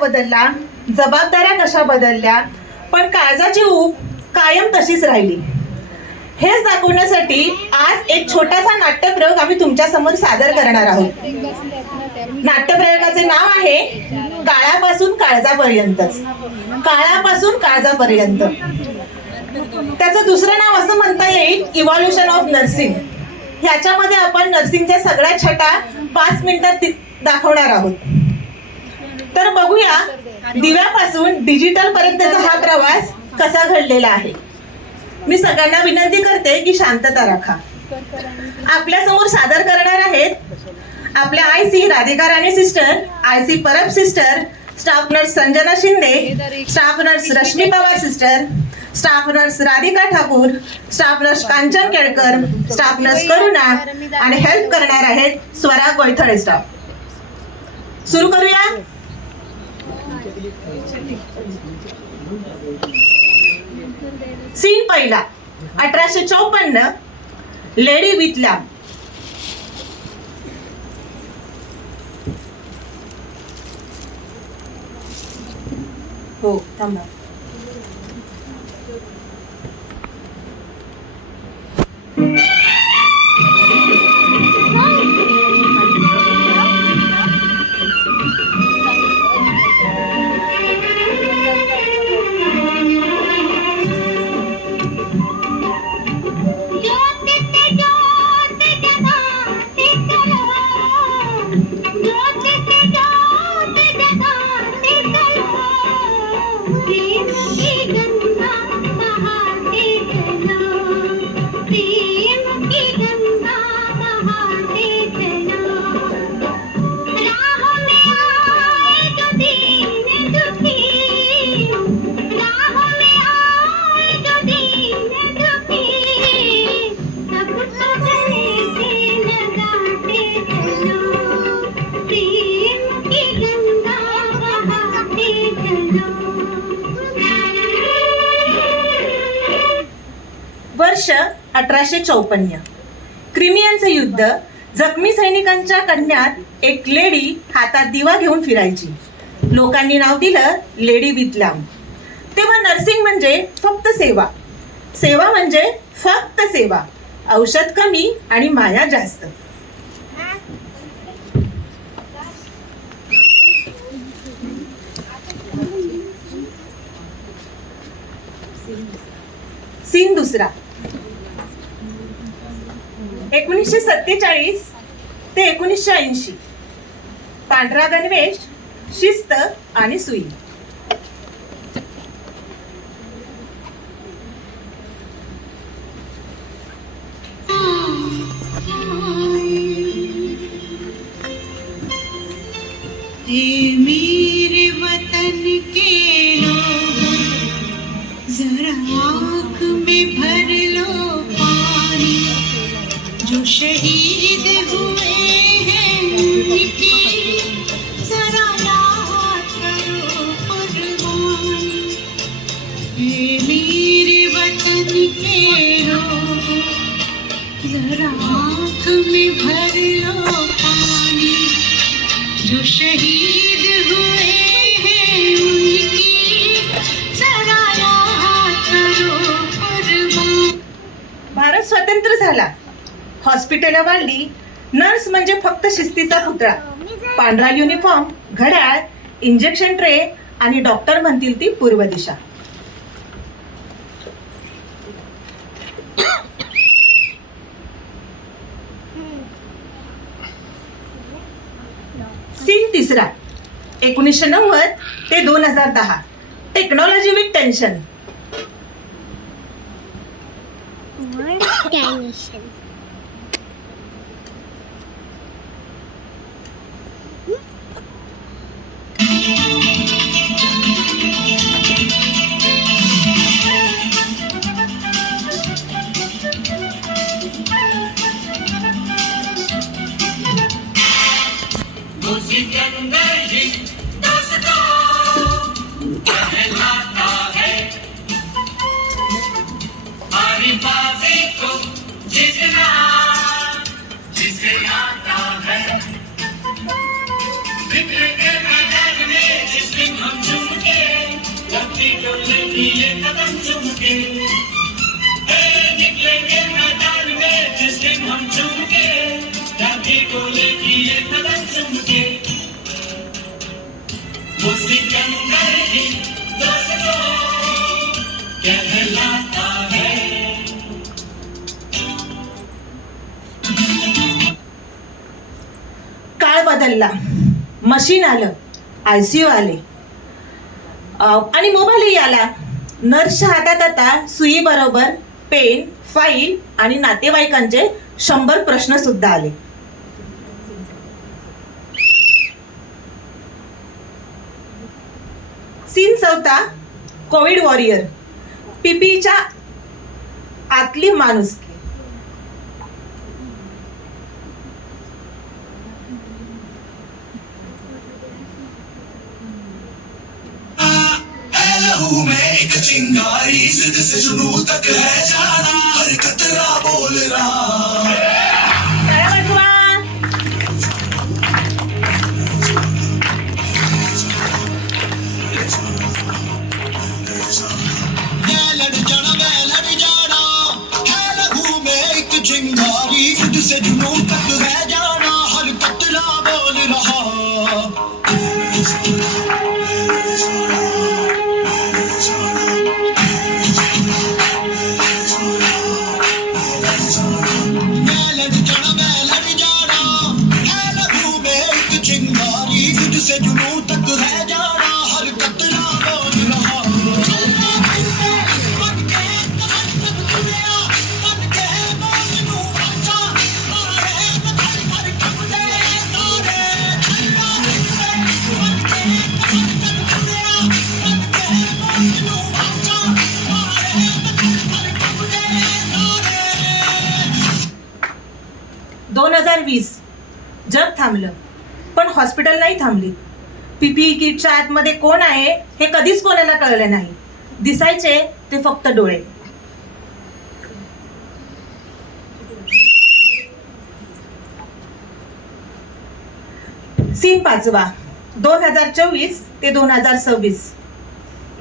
बदलला, जबाबदाऱ्या कशा बदलल्या, पण काळजाची ऊब कायम तशीच राहिली. हेच दाखवण्यासाठी आज एक छोटासा नाट्यप्रयोग आम्ही तुमच्या समोर सादर करणार आहोत. नाट्यप्रयोगाचे नाव आहे काळापासून काळजापर्यंतच. काळापासून काळजापर्यंत. त्याचं दुसरं नाव असं म्हणता येईल, इव्हॉल्युशन ऑफ नर्सिंग. ह्याच्यामध्ये आपण नर्सिंगच्या सगळ्या छटा 5 मिनिटात दाखवणार आहोत. तर बघूया दिव्यापासून डिजिटल पर्यंतचा हा प्रवास कसा घडलेला आहे. मी सगळ्यांना विनंती करते की शांतता राखा. आपल्या समोर सादर करणार आहेत आपल्या IC Radhika Rane sister, IC Parab sister, staff nurse Sanjana Shinde, staff nurse Rashmi Pawar sister, staff nurse Radhika Thakur, staff nurse Kanchan Kelkar, staff nurse Karuna आणि हेल्प करणार आहेत स्वरा गोयथळे स्टाफ. सुरू करूया. सीन पहिला. 1854 लेडी विथ लॅम्प. हो थांबा. वर्ष 1854. क्रिमियनचे युद्ध. जखमी सैनिकांच्या कण्यात एक लेडी हातात दिवा घेऊन फिरायची. लोकांनी नाव दिलं लेडी विथ लॅम्प. तेव्हा नर्सिंग म्हणजे फक्त सेवा. सेवा म्हणजे फक्त सेवा. औषध कमी आणि माया जास्त. सीन दुसरा. 1947 ते 1980. पांढरा गणवेश, शिस्त आणि सुई. मेरे वतन के लोग जरा आँख में भर लो पानी, जो शहीद हुए हैं उनकी जरा याद करो कुर्बानी. मेरे वतन के लोग जरा आँख में भर लो पानी, जो शहीद हुए हैं उनकी जरा याद करो कुर्बानी. भारत स्वतंत्र झाला. हॉस्पिटल वाढली. नर्स म्हणजे फक्त शिस्तीचा पुतळा. पांढरा युनिफॉर्म, घड्याळ, इंजेक्शन ट्रे आणि डॉक्टर म्हणतील ती पूर्व दिशा. सीन तिसरा. 1990 ते 2010. Technology with tension. जितना काळ बदलला, मशीन आलं, ICU आले आणि मोबाईलही आला. नर्सच्या हातात आता सुई बरोबर पेन, फाईल आणि नातेवाईकांचे 100 प्रश्न सुद्धा आले. Scene 4, Covid warrior. PPEच्या आतली माणुसकी. में एक चिंगारी जिद से जुनून तक है जाना हर कतरा बोल रहा चिंगारी जिद से जुनून तक है जाना हर कतरा बोल रहा से जुनून तक है जाना हर कतरा बोल रहा जग थांबलं, पण हॉस्पिटल नाही थांबली. PPE किटच्या आतमध्ये कोण आहे हे कधीच कोणाला कळलं नाही. दिसायचे ते फक्त डोळे. सीन 5, 2024 ते 2026.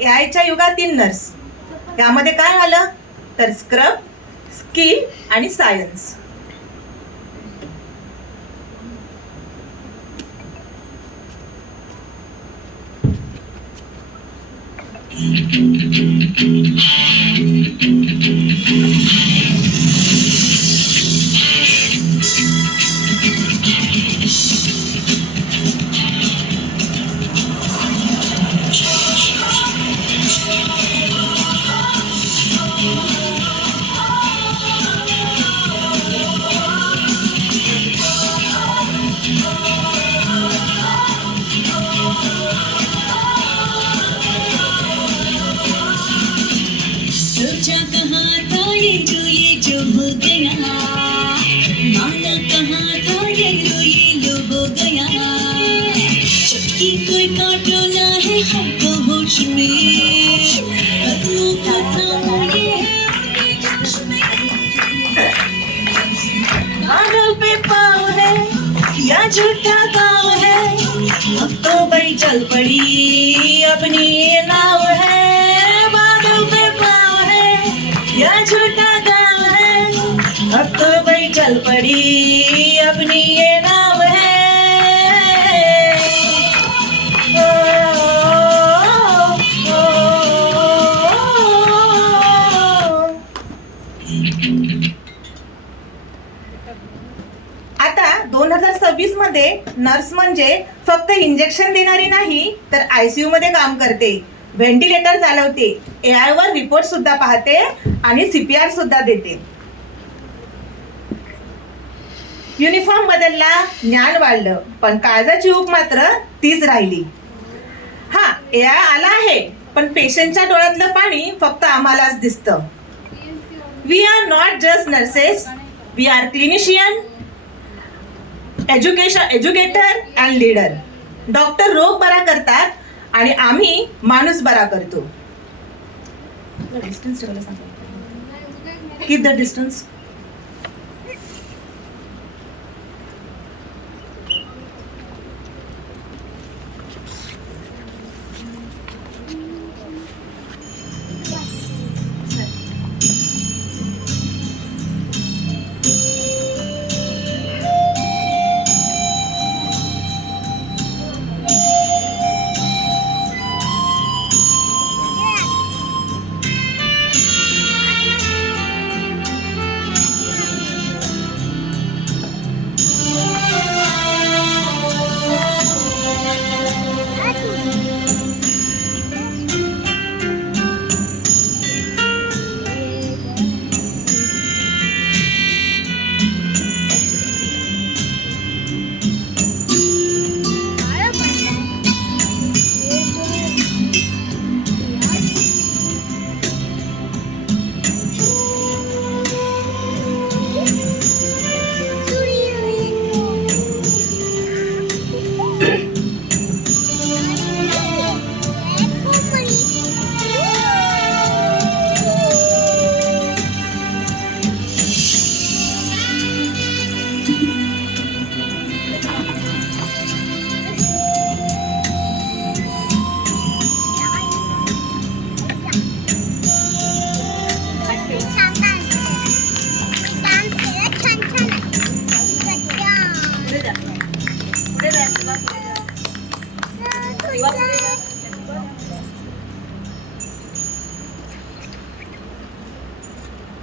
AIच्या युगातील नर्स. यामध्ये काय आलं तर स्क्रब, स्किल आणि सायन्स. बादल पे पाँव है या झूठा गाँव है, अब तो बड़ी चल पड़ी अपनी ये नाव है. बादल पे पाँव है या झूठा गाँव है, अब तो बड़ी चल पड़ी अपनी ये नाव है. आता 2026 मध्ये नर्स म्हणजे फक्त इंजेक्शन देणारी नाही तर ICU मध्ये काम करते, व्हेंटिलेटर चालवते, AI वर रिपोर्ट सुद्धा पाहते आणि CPR सुद्धा देते. युनिफॉर्म बदलला, ज्ञान वाढलं, पण काळजाची ऊब मात्र तीच राहिली. हा, AI आला आहे, पण पेशंटच्या डोळ्यातलं पाणी फक्त आम्हालाच दिसतं. We are not just nurses, we are clinician, educator and leader. Doctor रोग बरा करतात आणि आम्ही माणूस बरा करतो. Keep the distance.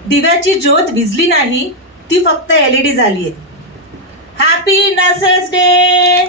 दिव्याची ज्योत विझली नाही, ती फक्त LED झालीये. Happy nurses day.